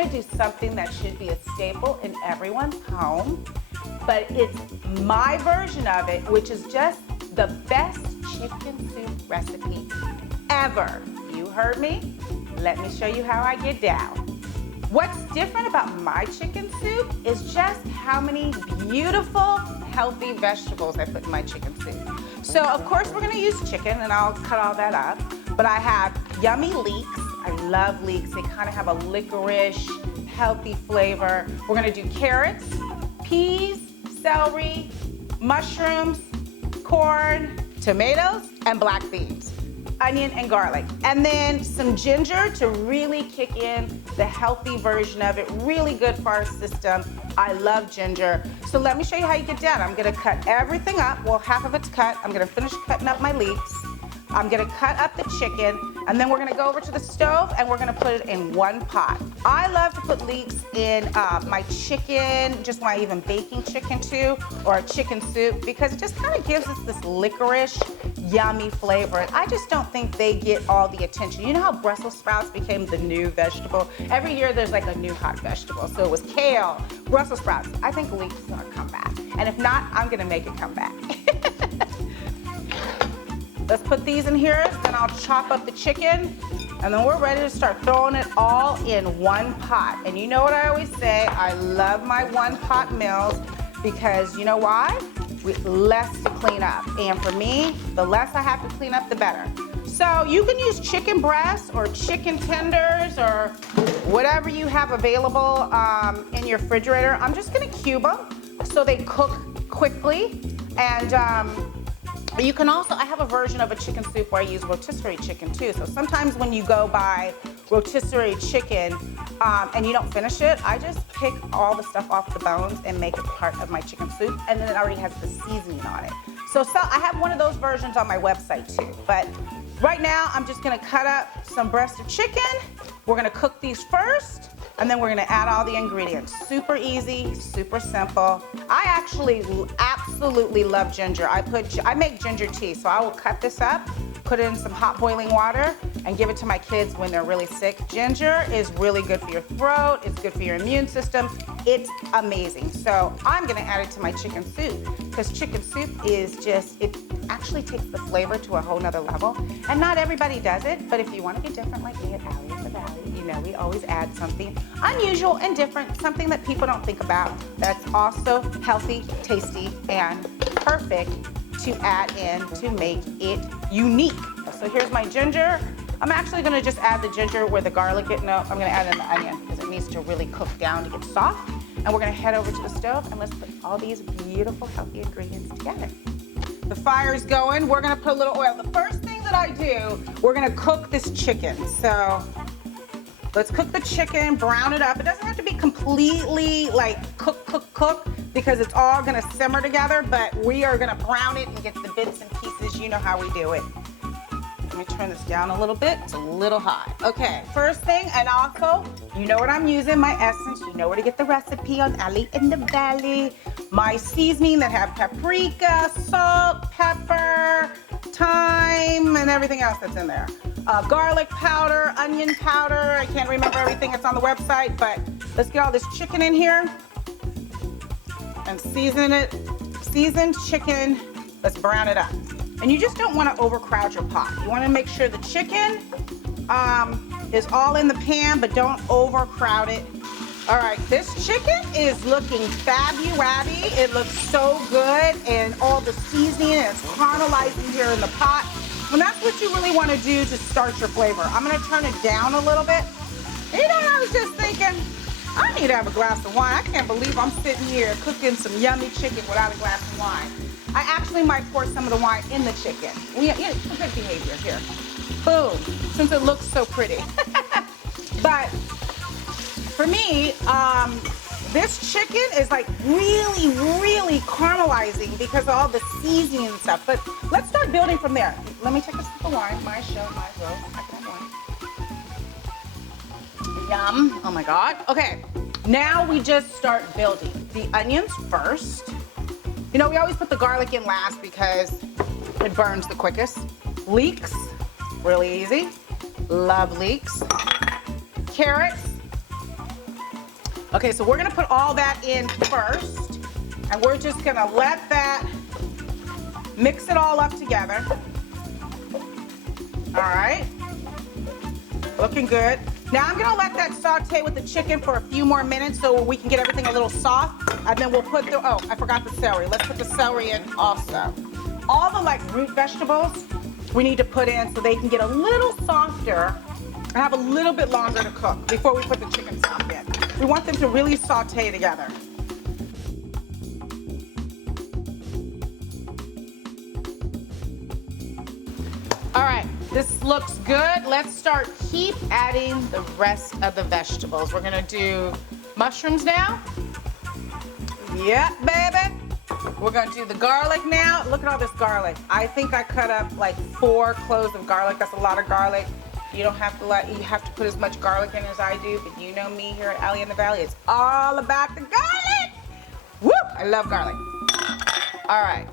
gonna do something that should be a staple in everyone's home, but it's my version of it, which is just the best chicken soup recipe ever. You heard me? Let me show you how I get down. What's different about my chicken soup is just how many beautiful, healthy vegetables I put in my chicken soup. So of course we're gonna use chicken, and I'll cut all that up, but I have yummy leeks. I love leeks. They kind of have a licorice, healthy flavor. We're gonna do carrots, peas, celery, mushrooms, corn, tomatoes, and black beans, onion and garlic. And then some ginger to really kick in the healthy version of it, really good for our system. I love ginger. So let me show you how you get down. I'm gonna cut everything up. Well, half of it's cut. I'm gonna finish cutting up my leeks. I'm gonna cut up the chicken, and then we're gonna go over to the stove and we're gonna put it in one pot. I love to put leeks in my chicken, just when I even baking chicken too, or a chicken soup, because it just kind of gives us this licorice, yummy flavor. And I just don't think they get all the attention. You know how Brussels sprouts became the new vegetable? Every year there's like a new hot vegetable. So it was kale, Brussels sprouts. I think leeks is gonna come back. And if not, I'm gonna make it come back. Let's put these in here, then I'll chop up the chicken, and then we're ready to start throwing it all in one pot. And you know what I always say, I love my one pot meals, because you know why? Less to clean up. And for me, the less I have to clean up, the better. So you can use chicken breasts or chicken tenders or whatever you have available in your refrigerator. I'm just gonna cube them so they cook quickly. And you can also, I have a version of a chicken soup where I use rotisserie chicken too. So sometimes when you go buy rotisserie chicken and you don't finish it, I just pick all the stuff off the bones and make it part of my chicken soup, and then it already has the seasoning on it. So I have one of those versions on my website too. But right now, I'm just gonna cut up some breast of chicken. We're gonna cook these first, and then we're gonna add all the ingredients. Super easy, super simple. I actually absolutely love ginger. I make ginger tea, so I will cut this up, put it in some hot boiling water, and give it to my kids when they're really sick. Ginger is really good for your throat, it's good for your immune system. It's amazing. So I'm gonna add it to my chicken soup, because chicken soup is just, it actually takes the flavor to a whole nother level. And not everybody does it, but if you wanna be different like me at Allie at the Valley, you know, we always add something unusual and different, something that people don't think about, that's also healthy, tasty, and perfect to add in to make it unique. So here's my ginger. I'm actually gonna just add the ginger where the garlic is. No, I'm gonna add in the onion because it needs to really cook down to get soft. And we're gonna head over to the stove and let's put all these beautiful, healthy ingredients together. The fire's going. We're gonna put a little oil. The first thing that I do, we're gonna cook this chicken. So let's cook the chicken, brown it up. It doesn't have to be completely like cook, because it's all gonna simmer together, but we are gonna brown it and get the bits and pieces. You know how we do it. Let me turn this down a little bit. It's a little hot. Okay, first thing, and also, you know what I'm using, my essence. You know where to get the recipe on Allie in the Valley. My seasoning that have paprika, salt, pepper, thyme, and everything else that's in there. Garlic powder, onion powder. I can't remember everything that's on the website, but let's get all this chicken in here and season it. Seasoned chicken, let's brown it up. And you just don't want to overcrowd your pot. You want to make sure the chicken is all in the pan, but don't overcrowd it. All right, this chicken is looking fabby-wabby. It looks so good, and all the seasoning is caramelizing here in the pot. And that's what you really want to do to start your flavor. I'm going to turn it down a little bit. You know, I was just thinking, I need to have a glass of wine. I can't believe I'm sitting here cooking some yummy chicken without a glass of wine. I actually might pour some of the wine in the chicken. Yeah, good behavior here. Boom, since it looks so pretty. But for me, this chicken is like really, really caramelizing because of all the seasoning and stuff. But let's start building from there. Let me take a sip of wine. My show, my roast. I can have wine. Yum. Oh my God. Okay. Now we just start building. The onions first. You know, we always put the garlic in last because it burns the quickest. Leeks, really easy. Love leeks. Carrots, Okay, so we're gonna put all that in first, and we're just gonna let that mix it all up together. All right, looking good. Now I'm gonna let that saute with the chicken for a few more minutes so we can get everything a little soft, and then we'll put the, oh, I forgot the celery. Let's put the celery in also. All the like root vegetables we need to put in so they can get a little softer and have a little bit longer to cook before we put the chicken stock in. We want them to really saute together. All right, this looks good. Let's keep adding the rest of the vegetables. We're gonna do mushrooms now. Yep, baby. We're gonna do the garlic now. Look at all this garlic. I think I cut up like 4 cloves of garlic. That's a lot of garlic. You don't have to you have to put as much garlic in as I do, but you know me here at Allie in the Valley, it's all about the garlic. Woo, I love garlic. All right,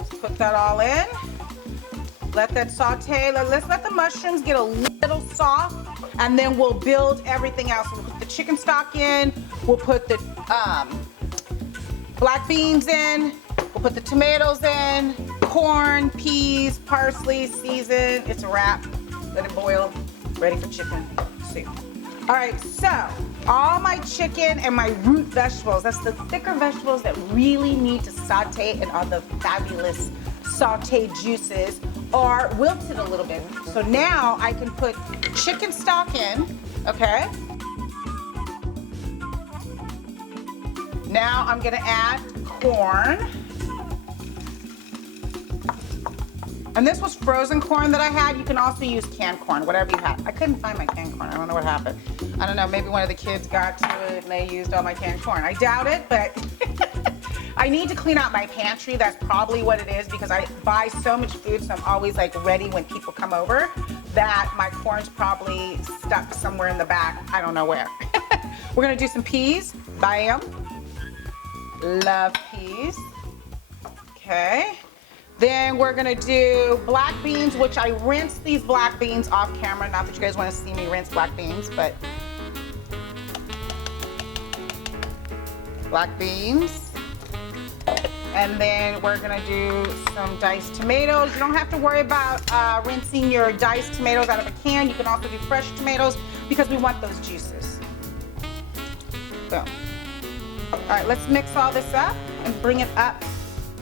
let's put that all in. Let that saute. Let's let the mushrooms get a little soft, and then we'll build everything else. We'll put the chicken stock in. We'll put the black beans in. We'll put the tomatoes in, corn, peas, parsley, season. It's a wrap. Let it boil. Ready for chicken soup. All right, so all my chicken and my root vegetables, that's the thicker vegetables that really need to saute and are the fabulous sauteed juices, are wilted a little bit. So now I can put chicken stock in, okay? Now I'm gonna add corn. And this was frozen corn that I had. You can also use canned corn, whatever you have. I couldn't find my canned corn. I don't know what happened. I don't know, maybe one of the kids got to it and they used all my canned corn. I doubt it, but I need to clean out my pantry. That's probably what it is, because I buy so much food, so I'm always like ready when people come over, that my corn's probably stuck somewhere in the back. I don't know where. We're gonna do some peas. Bam. Love peas. Okay. Then we're gonna do black beans, which I rinsed these black beans off camera. Not that you guys wanna see me rinse black beans, but black beans. And then we're gonna do some diced tomatoes. You don't have to worry about rinsing your diced tomatoes out of a can. You can also do fresh tomatoes because we want those juices. Boom. All right, let's mix all this up and bring it up.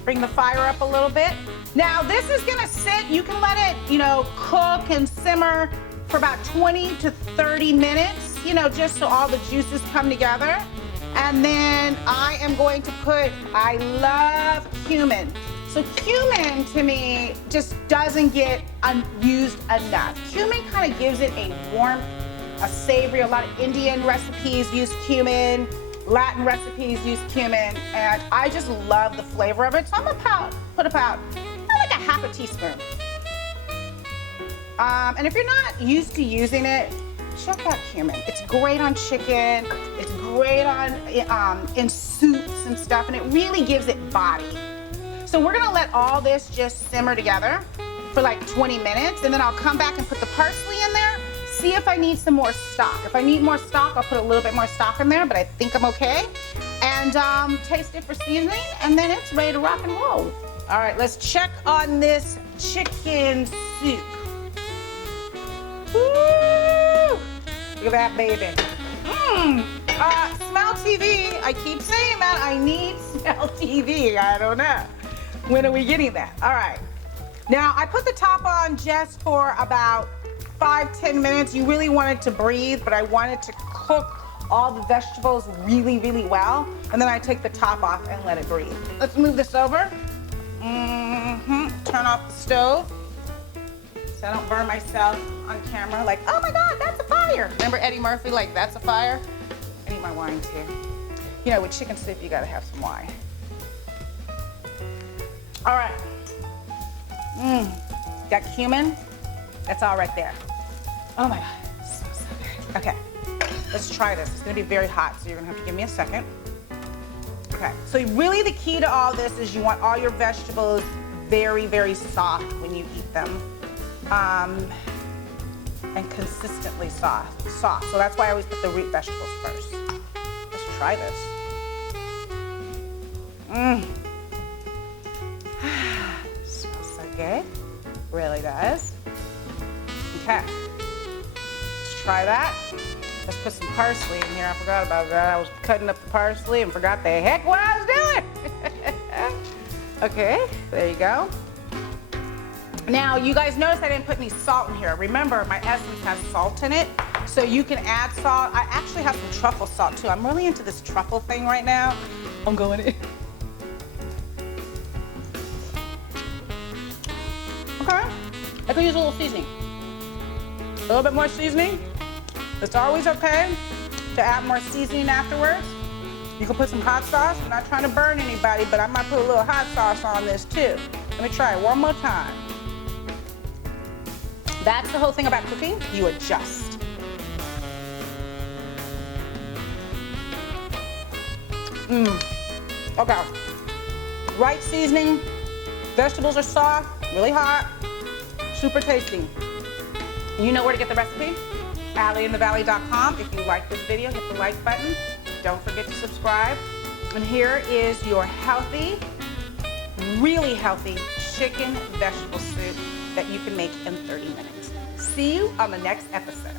Bring the fire up a little bit. Now this is gonna sit, you can let it, cook and simmer for about 20 to 30 minutes, just so all the juices come together. And then I am going to I love cumin. So cumin to me just doesn't get used enough. Cumin kind of gives it a warmth, a savory. A lot of Indian recipes use cumin. Latin recipes use cumin, and I just love the flavor of it. So I'm gonna put about like a half a teaspoon. And if you're not used to using it, check out cumin. It's great on chicken. It's great on in soups and stuff, and it really gives it body. So we're gonna let all this just simmer together for like 20 minutes, and then I'll come back and put the parsley in there. See if I need some more stock. If I need more stock, I'll put a little bit more stock in there, but I think I'm okay. And taste it for seasoning, and then it's ready to rock and roll. All right, let's check on this chicken soup. Woo! Look at that, baby. Smell TV. I keep saying that. I need smell TV. I don't know. When are we getting that? All right. Now, I put the top on just for about 5-10 minutes. You really want it to breathe, but I want it to cook all the vegetables really, really well. And then I take the top off and let it breathe. Let's move this over. Turn off the stove so I don't burn myself on camera like, oh my God, that's a fire. Remember Eddie Murphy, like, that's a fire? I need my wine too. With chicken soup, you gotta have some wine. All right. Got cumin. That's all right there. Oh my God, so good. Okay, let's try this. It's gonna be very hot, so you're gonna have to give me a second. Okay, so really the key to all this is you want all your vegetables very, very soft when you eat them. and consistently soft. So that's why I always put the root vegetables first. Let's try this. Smells so good. Really does. Okay. Let's try that. Let's put some parsley in here. I forgot about that. I was cutting up the parsley and forgot the heck what I was doing. Okay, there you go. Now, you guys notice I didn't put any salt in here. Remember, my essence has salt in it, so you can add salt. I actually have some truffle salt too. I'm really into this truffle thing right now. I'm going in. Okay, I could use a little seasoning. A little bit more seasoning. It's always okay to add more seasoning afterwards. You can put some hot sauce. I'm not trying to burn anybody, but I might put a little hot sauce on this too. Let me try it one more time. That's the whole thing about cooking. You adjust. Okay. Right seasoning. Vegetables are soft, really hot, super tasty. You know where to get the recipe? AllieInTheValley.com. If you like this video, hit the like button. Don't forget to subscribe. And here is your healthy, really healthy chicken vegetable soup that you can make in 30 minutes. See you on the next episode.